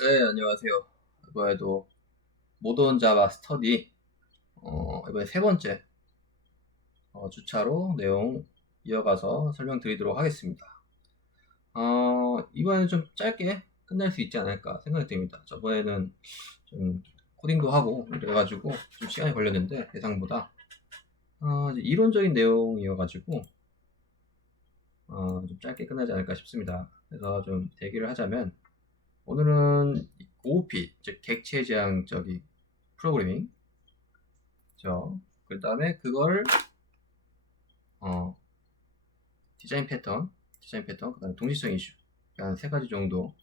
네, 안녕하세요. 이번에도 모던 자바 스터디, 이번에 세 번째 주차로 내용 이어가서 설명드리도록 하겠습니다. 이번에는 좀 짧게 끝낼 수 있지 않을까 생각이 듭니다. 저번에는 좀 코딩도 하고 그래가지고 좀 시간이 걸렸는데 예상보다 이제 이론적인 내용이어가지고 좀 짧게 끝나지 않을까 싶습니다. 그래서 좀 대기를 하자면 오늘은 OOP, 즉 객체지향적인 프로그래밍, 그 다음에 그걸 디자인 패턴, 그 다음에 동시성 이슈, 한 세 가지 정도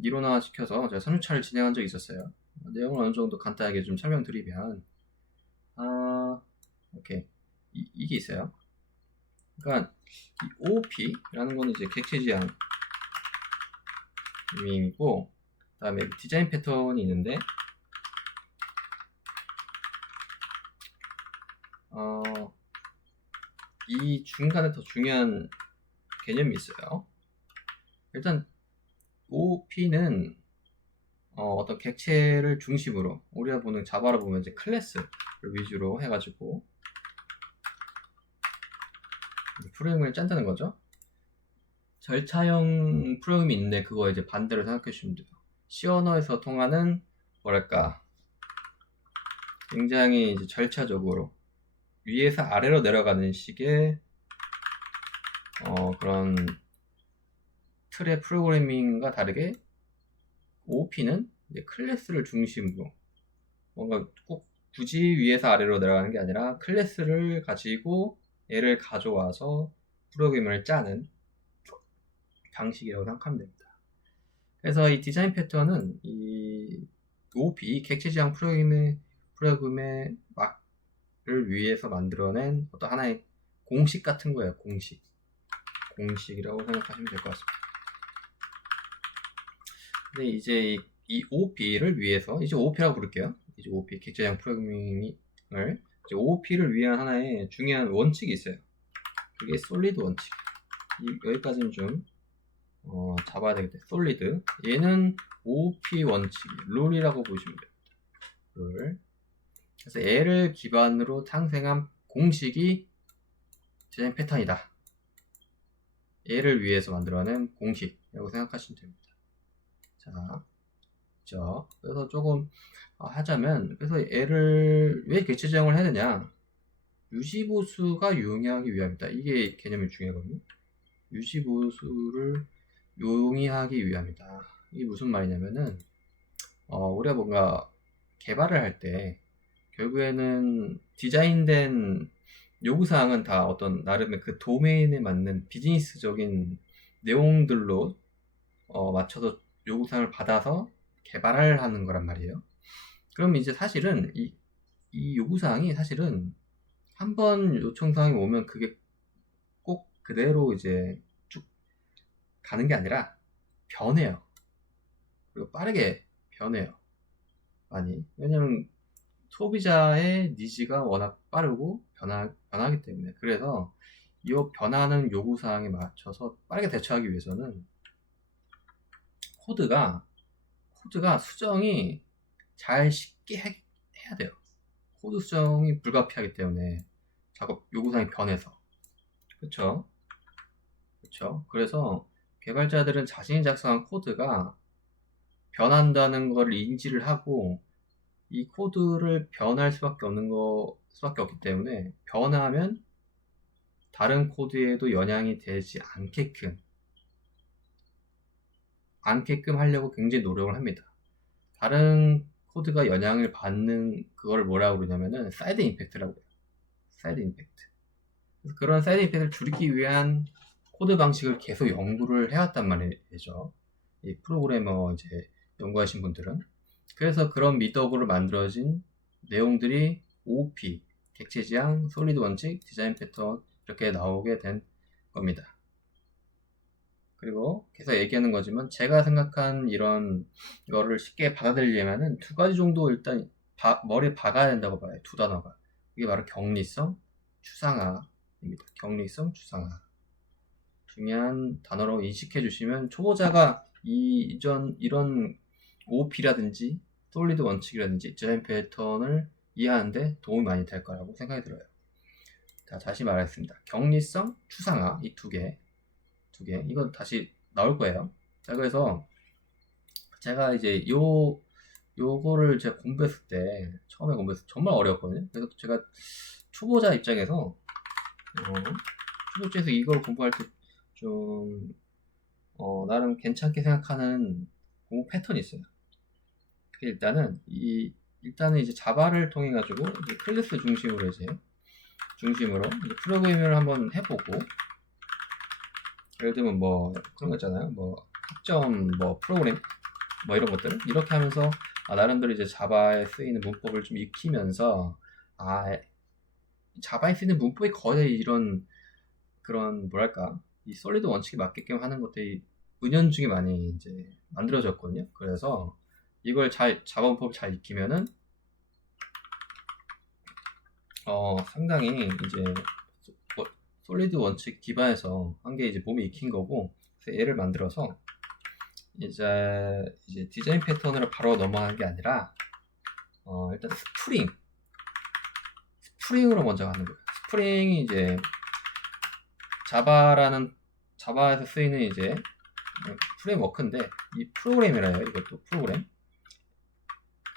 이론화 시켜서 제가 3주차를 진행한 적이 있었어요. 내용을 어느 정도 간단하게 좀 설명드리면, 오케이. 이게 있어요. 그러니까 이 OOP라는 거는 이제 객체지향 이미고, 그 다음에 디자인 패턴이 있는데, 이 중간에 더 중요한 개념이 있어요. 일단 OP는 어떤 객체를 중심으로 우리가 보는 자바로 보면 이제 클래스를 위주로 해가지고 프로그램을 짠다는 거죠. 절차형 프로그램이 있는데 그거 이제 반대로 생각해 주시면 돼요. C 언어에서 통하는 뭐랄까 굉장히 이제 절차적으로 위에서 아래로 내려가는 식의 그런 틀의 프로그래밍과 다르게 OOP는 클래스를 중심으로 뭔가 꼭 굳이 위에서 아래로 내려가는 게 아니라 클래스를 가지고 얘를 가져와서 프로그램을 짜는 방식이라고 생각하면 됩니다. 그래서 이 디자인 패턴은 이 OOP 객체지향 프로그램의 막을 위해서 만들어낸 어떤 하나의 공식 같은 거예요. 공식이라고 생각하시면 될 것 같습니다. 근데 이제 이 OOP를 위해서 이제 OOP라고 부를게요. 이제 OOP 객체지향 프로그래밍을 이제 OOP를 위한 하나의 중요한 원칙이 있어요. 그게 솔리드 원칙. 여기까지는 좀 잡아야 되겠다. 솔리드. 얘는 OOP 원칙, 룰이라고 보시면 됩니다. 룰. 그래서 얘를 기반으로 탄생한 공식이 디자인 패턴이다. 얘를 위해서 만들어낸 공식이라고 생각하시면 됩니다. 자, 그렇죠. 그래서 조금 하자면, 그래서 얘를 왜 객체 지정을 해야 되냐? 유지보수가 용이하기 위함이다. 이게 개념이 중요하거든요. 유지보수를 용이하기 위함이다. 이게 무슨 말이냐면은 우리가 뭔가 개발을 할 때 결국에는 디자인된 요구사항은 다 어떤 나름의 그 도메인에 맞는 비즈니스적인 내용들로 맞춰서 요구사항을 받아서 개발을 하는 거란 말이에요. 그럼 이제 사실은 이 요구사항이 사실은 한번 요청사항이 오면 그게 꼭 그대로 이제 쭉 가는 게 아니라 변해요. 그리고 빠르게 변해요. 많이. 왜냐면 소비자의 니즈가 워낙 빠르고 변하기 때문에. 그래서 이 변하는 요구사항에 맞춰서 빠르게 대처하기 위해서는 코드가 수정이 잘 쉽게 해야 돼요. 코드 수정이 불가피하기 때문에 작업 요구사항이 변해서. 그쵸? 그래서 개발자들은 자신이 작성한 코드가 변한다는 걸 인지를 하고 이 코드를 변할 수밖에 없기 때문에 변하면 다른 코드에도 영향이 되지 않게끔 하려고 굉장히 노력을 합니다. 다른 코드가 영향을 받는 그걸 뭐라고 그러냐면은 사이드 임팩트라고 해요. 사이드 임팩트. 그런 사이드 임팩트를 줄이기 위한 코드 방식을 계속 연구를 해왔단 말이죠. 이 프로그래머 이제 연구하신 분들은. 그래서 그런 미덕으로 만들어진 내용들이 OOP, 객체지향, 솔리드 원칙, 디자인 패턴 이렇게 나오게 된 겁니다. 그리고 계속 얘기하는 거지만 제가 생각한 이런 거를 쉽게 받아들이려면은 두 가지 정도 일단 머리에 박아야 된다고 봐요. 두 단어가. 이게 바로 격리성, 추상화입니다. 격리성, 추상화. 중요한 단어로 인식해 주시면 초보자가 이런 OOP라든지 솔리드 원칙이라든지 디자인 패턴을 이해하는데 도움이 많이 될 거라고 생각이 들어요. 자, 다시 말하겠습니다. 격리성, 추상화 이 두 개 이건 다시 나올 거예요. 자, 그래서 제가 이제 요거를 제가 공부했을 때 처음에 공부했을 때 정말 어려웠거든요. 그래서 제가 초보자 입장에서 이걸 공부할 때 좀 나름 괜찮게 생각하는 공부 패턴이 있어요. 일단은 이제 자바를 통해 가지고 이제 클래스 중심으로 이제 프로그래밍을 한번 해보고, 예를 들면 뭐 그런 거 있잖아요. 뭐 학점 뭐 프로그램 뭐 이런 것들 이렇게 하면서 나름대로 이제 자바에 쓰이는 문법을 좀 익히면서 자바에 쓰이는 문법이 거의 이런 그런 뭐랄까 이 솔리드 원칙에 맞게끔 하는 것들이 은연중에 많이 이제 만들어졌거든요. 그래서 이걸 자바 문법을 잘 익히면은 상당히 이제 솔리드 원칙 기반에서 한 게 이제 몸에 익힌 거고, 그래서 얘를 만들어서 이제 디자인 패턴으로 바로 넘어가는 게 아니라 일단 스프링으로 먼저 가는 거예요. 스프링이 이제 자바에서 쓰이는 이제 프레임워크인데, 이 프로그램이라 해요. 이것도 프로그램.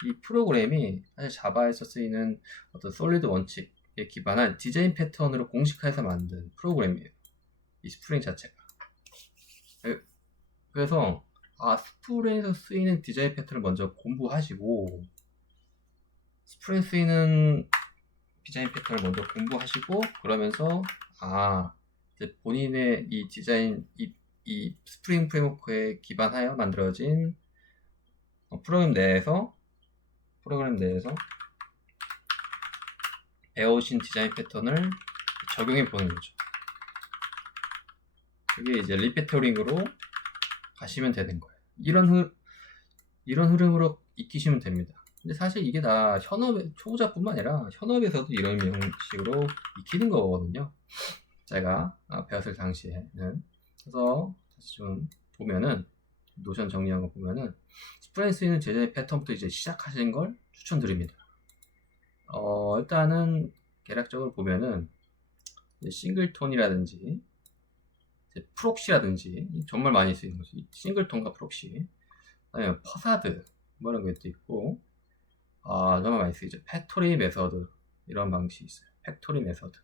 이 프로그램이 사실 자바에서 쓰이는 어떤 솔리드 원칙에 기반한 디자인 패턴으로 공식화해서 만든 프로그램이에요. 이 스프링 자체가. 그래서 스프링에서 쓰이는 디자인 패턴을 먼저 공부하시고, 스프링에 쓰이는 디자인 패턴을 먼저 공부하시고, 그러면서 이제 본인의 이 디자인 이 스프링 프레임워크에 기반하여 만들어진 프로그램 내에서 배우신 디자인 패턴을 적용해 보는 거죠. 그게 이제 리페터링으로 가시면 되는 거예요. 이런 흐름으로 익히시면 됩니다. 근데 사실 이게 다 초보자뿐만 아니라 현업에서도 이런 방식으로 익히는 거거든요. 제가 배웠을 당시에는. 그래서 다시 좀 보면은 노션 정리한 거 보면은 스프레인에 쓰이는 디자인 패턴부터 이제 시작하시는 걸 추천드립니다. 일단은 개략적으로 보면은 싱글톤이라든지 프록시라든지 정말 많이 쓰이는 거죠. 싱글톤과 프록시, 아니면 퍼사드 뭐 이런 것도 있고, 정말 많이 쓰이죠. 팩토리 메서드 이런 방식이 있어요. 팩토리 메서드.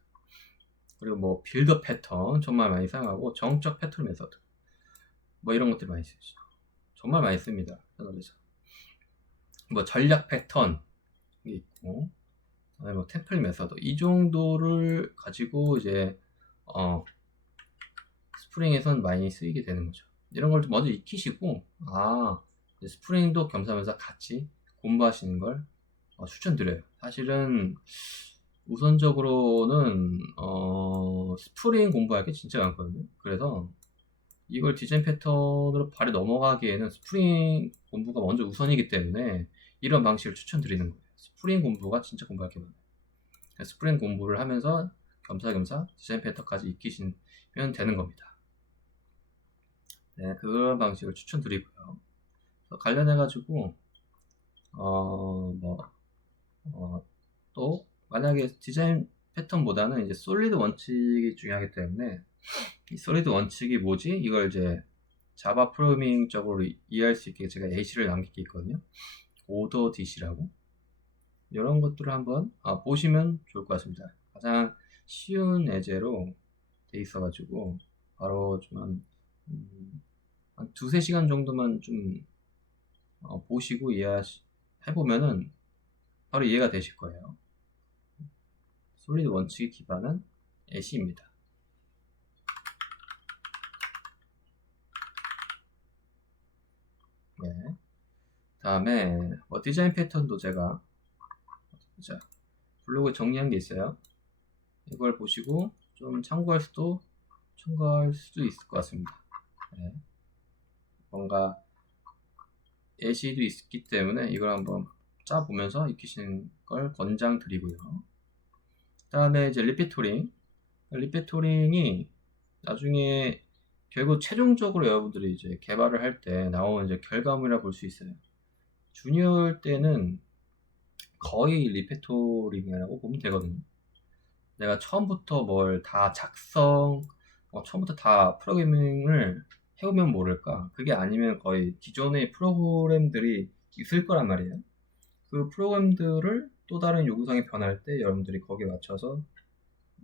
그리고 뭐 빌더 패턴 정말 많이 사용하고, 정적 패턴 메서드 뭐 이런 것들이 많이 쓰이죠. 정말 많이 씁니다. 현업에서. 뭐 전략 패턴이 있고, 뭐 템플 메서드 이 정도를 가지고 이제 스프링에선 많이 쓰이게 되는 거죠. 이런 걸 좀 먼저 익히시고, 스프링도 겸사겸사 같이 공부하시는 걸 추천드려요. 사실은 우선적으로는 스프링 공부할 게 진짜 많거든요. 그래서 이걸 디자인 패턴으로 바로 넘어가기에는 스프링 공부가 먼저 우선이기 때문에 이런 방식을 추천드리는 거예요. 스프링 공부가 진짜 공부할 게 많아요. 스프링 공부를 하면서 겸사겸사 디자인 패턴까지 익히시면 되는 겁니다. 네, 그런 방식을 추천드리고요. 관련해가지고 또 만약에 디자인 패턴보다는 이제 솔리드 원칙이 중요하기 때문에, 이 솔리드 원칙이 뭐지? 이걸 이제 자바 프로그래밍적으로 이해할 수 있게 제가 예시를 남길 게 있거든요. 오더 DC라고. 이런 것들을 한번 보시면 좋을 것 같습니다. 가장 쉬운 예제로 돼 있어가지고 바로 좀 한 2-3시간 정도만 좀 보시고 해보면은 바로 이해가 되실 거예요. 솔리드 원칙에 기반한 예시입니다. 네. 다음에 디자인 패턴도 제가 블로그에 정리한 게 있어요. 이걸 보시고 좀 참고할 수도 있을 것 같습니다. 네. 뭔가 예시도 있기 때문에 이걸 한번 짜보면서 익히시는 걸 권장드리고요. 다음에 이제 리피토링이 나중에 결국 최종적으로 여러분들이 이제 개발을 할 때 나오는 이제 결과물이라 볼 수 있어요. 주니어일 때는 거의 리페토링이라고 보면 되거든요. 내가 처음부터 뭘 다 처음부터 다 프로그래밍을 해오면 모를까? 그게 아니면 거의 기존의 프로그램들이 있을 거란 말이에요. 그 프로그램들을 또 다른 요구사항이 변할 때 여러분들이 거기에 맞춰서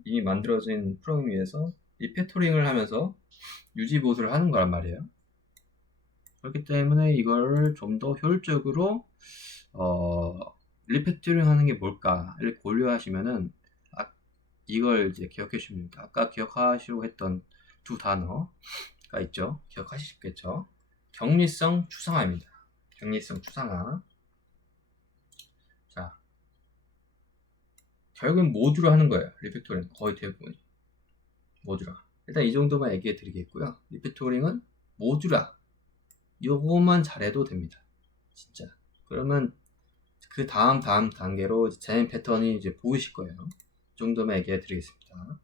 이미 만들어진 프로그램 위에서 리페토링을 하면서 유지 보수를 하는 거란 말이에요. 그렇기 때문에 이걸 좀 더 효율적으로 리페토링 하는 게 뭘까를 고려하시면은 이걸 이제 기억해 주시면 됩니다. 아까 기억하시려고 했던 두 단어가 있죠. 기억하시겠죠? 격리성 추상화입니다. 격리성 추상화. 자, 결국은 모듈화 하는 거예요. 리팩토링 거의 대부분이 모듈화. 일단 이 정도만 얘기해 드리겠고요. 리팩토링은 모듈화. 요것만 잘해도 됩니다. 진짜. 그러면 그 다음 단계로 재생 패턴이 이제 보이실 거예요. 이 정도만 얘기해 드리겠습니다.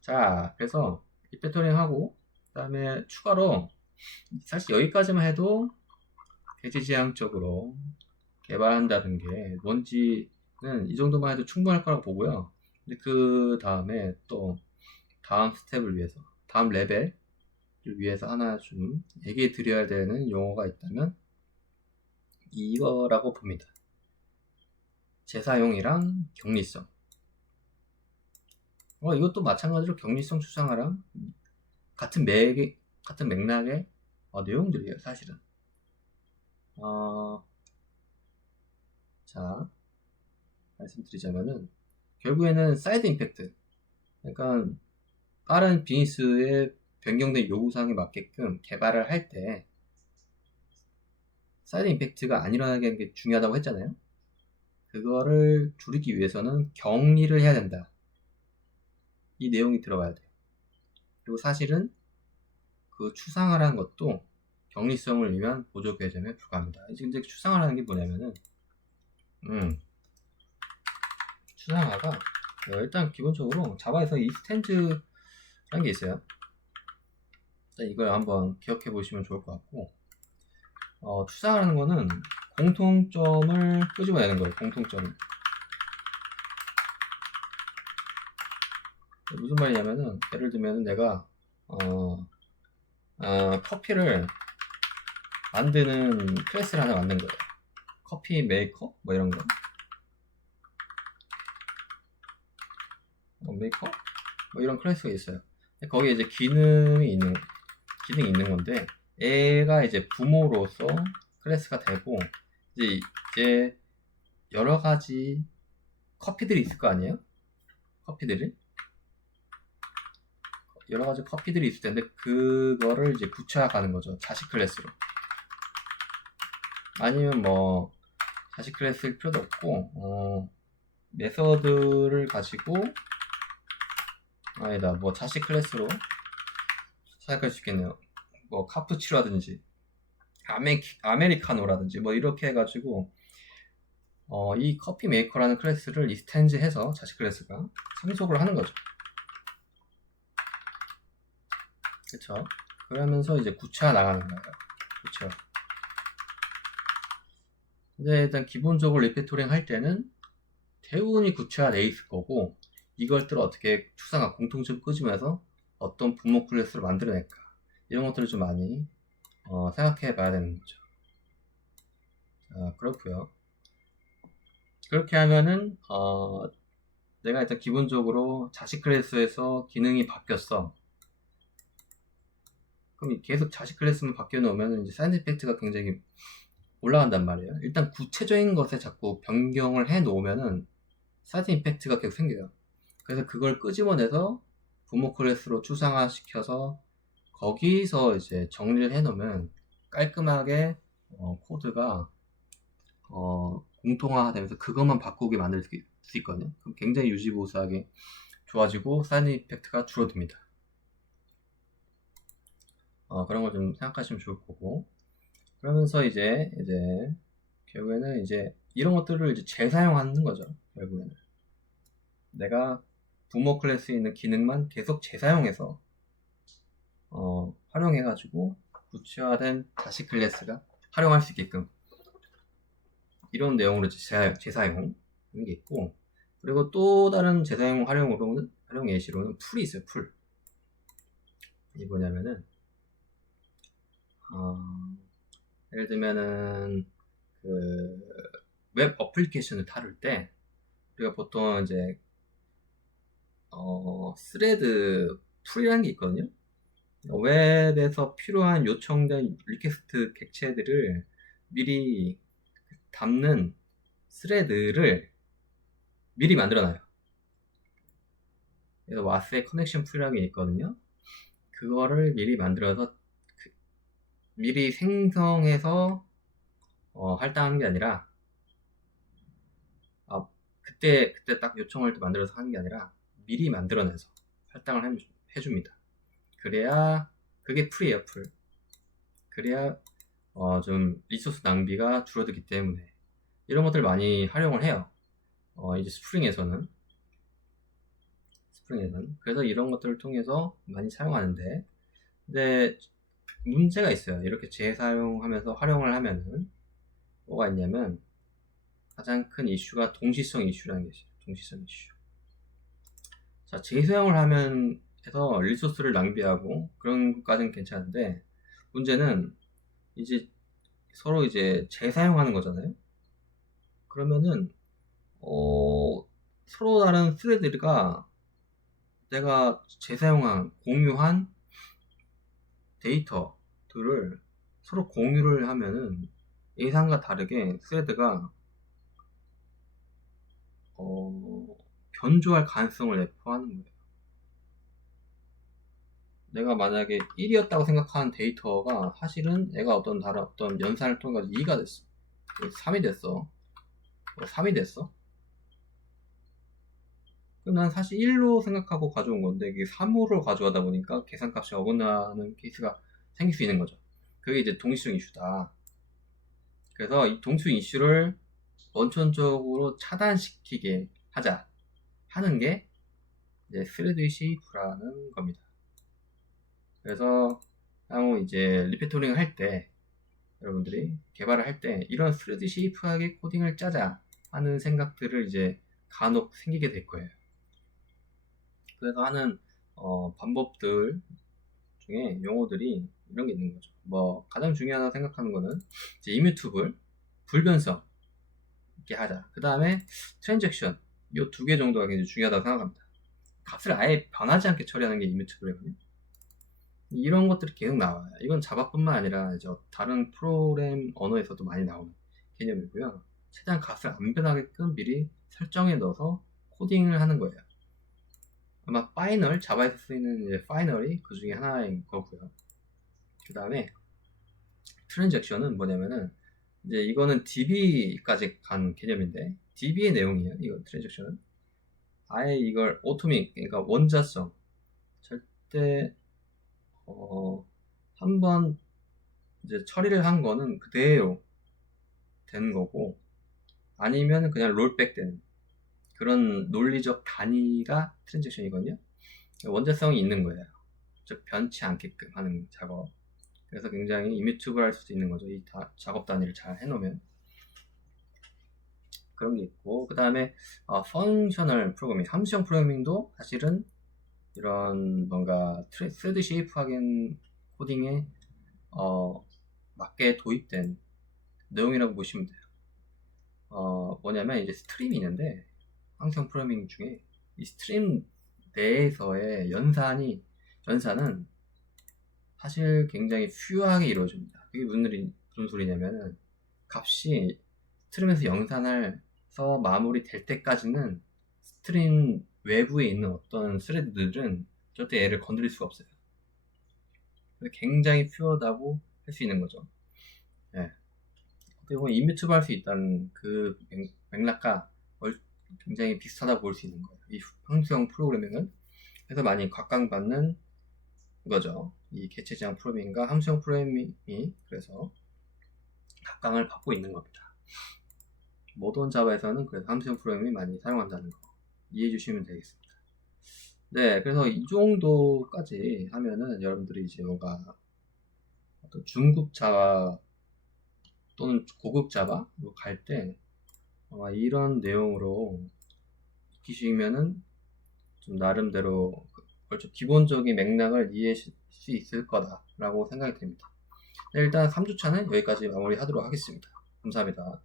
자, 그래서 리팩토링 하고 그 다음에 추가로 사실 여기까지만 해도 대지지향적으로 개발한다는 게 뭔지는 이 정도만 해도 충분할 거라고 보고요. 근데 그 다음에 또 다음 스텝을 위해서, 다음 레벨을 위해서 하나 좀 얘기해 드려야 되는 용어가 있다면 이거라고 봅니다. 재사용이랑 격리성. 이것도 마찬가지로 격리성 추상화랑 같은 맥락의 내용들이에요, 사실은. 자, 말씀드리자면은 결국에는 사이드 임팩트, 그러니까 빠른 비즈니스의 변경된 요구사항에 맞게끔 개발을 할 때 사이드 임팩트가 안 일어나게 하는 게 중요하다고 했잖아요. 그거를 줄이기 위해서는 격리를 해야 된다. 이 내용이 들어가야 돼요. 그리고 사실은 그 추상화라는 것도 격리성을 위한 보조 개념에 불과합니다. 이제 추상화라는 게 뭐냐면은 추상화가 일단 기본적으로 자바에서 이스탠즈라는 게 있어요. 이걸 한번 기억해 보시면 좋을 것 같고, 추상화라는 거는 공통점을 끄집어내는 거예요. 공통점을. 무슨 말이냐면은 예를 들면 내가 커피를 만드는 클래스를 하나 만든 거예요. 커피 메이커 뭐 이런 거. 메이커 뭐 이런 클래스가 있어요. 거기에 이제 기능이 있는 건데, 얘가 이제 부모로서 클래스가 되고 이제 여러 가지 커피들이 있을 거 아니에요? 여러 가지 커피들이 있을 텐데 그거를 이제 구체화하는 거죠. 자식 클래스로. 아니면 뭐 자식 클래스일 필요도 없고 메서드를 가지고 뭐 자식 클래스로 생각할 수 있겠네요. 뭐 카푸치노라든지 아메리카노라든지 뭐 이렇게 해가지고 이 커피 메이커라는 클래스를 이스텐즈해서 자식 클래스가 상속을 하는 거죠. 그쵸? 그러면서 이제 구체화 나가는 거예요. 그쵸? 근데 일단 기본적으로 리페토링 할 때는 대부분이 구체화 돼 있을 거고, 이것들을 어떻게 추상화 공통점 끄집어내서 어떤 부모 클래스를 만들어낼까, 이런 것들을 좀 많이 생각해 봐야 되는 거죠. 그렇고요. 그렇게 하면은 내가 일단 기본적으로 자식 클래스에서 기능이 바뀌었어. 그럼 계속 자식 클래스만 바뀌어 놓으면 이제 사이드 이펙트가 굉장히 올라간단 말이에요. 일단 구체적인 것에 자꾸 변경을 해 놓으면은 사이드 임팩트가 계속 생겨요. 그래서 그걸 끄집어내서 부모 클래스로 추상화 시켜서 거기서 이제 정리를 해 놓으면 깔끔하게 코드가 공통화되면서 그것만 바꾸게 만들 수 있거든요. 그럼 굉장히 유지보수하게 좋아지고 사이드 이펙트가 줄어듭니다. 그런 걸 좀 생각하시면 좋을 거고, 그러면서 이제 결국에는 이제 이런 것들을 이제 재사용하는 거죠. 결국에는 내가 부모 클래스에 있는 기능만 계속 재사용해서 활용해가지고 구체화된 자식 클래스가 활용할 수 있게끔 이런 내용으로 재사용 하는 게 있고, 그리고 또 다른 재사용 활용 예시로는 풀이 있어요. 풀. 이 뭐냐면은 예를 들면은 그 웹 어플리케이션을 다룰 때 우리가 보통 이제 스레드 풀이라는 게 있거든요. 웹에서 필요한 요청된 리퀘스트 객체들을 미리 담는 스레드를 미리 만들어놔요. 그래서 와스의 커넥션 풀이라는 게 있거든요. 그거를 미리 만들어서 미리 생성해서 할당하는 게 아니라 그때 딱 요청할 때 만들어서 하는 게 아니라 미리 만들어내서 할당을 해줍니다. 그래야 그게 풀이에요. 풀. 그래야 좀 리소스 낭비가 줄어들기 때문에 이런 것들 많이 활용을 해요. 이제 스프링에서는 그래서 이런 것들을 통해서 많이 사용하는데, 근데 문제가 있어요. 이렇게 재사용하면서 활용을 하면은 뭐가 있냐면 가장 큰 이슈가 동시성 이슈라는 게 있어요. 동시성 이슈. 자, 재사용을 하면서 리소스를 낭비하고 그런 것까지는 괜찮은데, 문제는 이제 서로 이제 재사용하는 거잖아요. 그러면은 서로 다른 스레드가 내가 재사용한 공유한 데이터들을 서로 공유를 하면은 예상과 다르게 스레드가 변조할 가능성을 내포하는 거예요. 내가 만약에 1이었다고 생각하는 데이터가 사실은 얘가 어떤 연산을 통해 2가 됐어. 3이 됐어. 3이 됐어. 그럼 난 사실 1로 생각하고 가져온 건데 이게 3으로 가져가다 보니까 계산값이 어긋나는 케이스가 생길 수 있는 거죠. 그게 이제 동시성 이슈다. 그래서 이 동시성 이슈를 원천적으로 차단시키게 하자 하는 게 이제 스레드 쉐이프라는 겁니다. 그래서 향후 이제 리팩토링을 할 때 여러분들이 개발을 할 때 이런 스레드 쉐이프하게 코딩을 짜자 하는 생각들을 이제 간혹 생기게 될 거예요. 그래서 하는 방법들 중에 용어들이 이런 게 있는 거죠. 뭐 가장 중요하다고 생각하는 거는 이제 이뮤투블, 불변성 있게 하자. 그 다음에 트랜잭션, 이 두 개 정도가 굉장히 중요하다고 생각합니다. 값을 아예 변하지 않게 처리하는 게 이뮤투블이거든요. 이런 것들이 계속 나와요. 이건 자바뿐만 아니라 이제 다른 프로그램 언어에서도 많이 나오는 개념이고요. 최대한 값을 안 변하게끔 미리 설정해 넣어서 코딩을 하는 거예요. 아마 파이널, 자바에서 쓰이는 이제 파이널이 그 중에 하나인 거고요. 그 다음에 트랜잭션은 뭐냐면은 이제 이거는 DB까지 간 개념인데 DB의 내용이에요. 이거 트랜잭션은 아예 이걸 오토믹, 그러니까 원자성, 절대 한번 이제 처리를 한 거는 그대로 되는 거고, 아니면 그냥 롤백 되는 그런 논리적 단위가 트랜잭션이거든요. 원자성이 있는 거예요. 즉 변치 않게끔 하는 작업. 그래서 굉장히 이뮤트블 할 수도 있는 거죠. 이 작업 단위를 잘 해놓으면. 그런 게 있고, 그 다음에 펑셔널 프로그래밍, 함수형 프로그래밍도 사실은 이런 뭔가 스레드 쉐이프하게 코딩에 맞게 도입된 내용이라고 보시면 돼요. 뭐냐면 이제 스트림이 있는데 함수형 프로그래밍 중에 이 스트림 내에서의 연산은 사실 굉장히 퓨어하게 이루어집니다. 그게 무슨 소리냐면은 값이 스트림에서 연산해서 마무리될 때까지는 스트림 외부에 있는 어떤 스레드들은 절대 얘를 건드릴 수가 없어요. 굉장히 퓨어하다고 할 수 있는 거죠. 네. 어떻게 보면 이뮤트블 할 수 있다는 그 맥락과 굉장히 비슷하다고 볼 수 있는 거예요. 이 함수형 프로그래밍은. 그래서 많이 각광받는 거죠. 이 개체지향 프로그래밍과 함수형 프로그래밍이 그래서 각광을 받고 있는 겁니다. 모던 자바에서는 그래서 함수형 프로그래밍이 많이 사용한다는 거 이해해 주시면 되겠습니다. 네, 그래서 이 정도까지 하면은 여러분들이 이제 뭔가 어떤 중급 자바 또는 고급 자바로 갈 때 아마 이런 내용으로 익히시면은 좀 나름대로 좀 기본적인 맥락을 이해하실 수 있을 거다라고 생각이 됩니다. 일단 3주차는 여기까지 마무리하도록 하겠습니다. 감사합니다.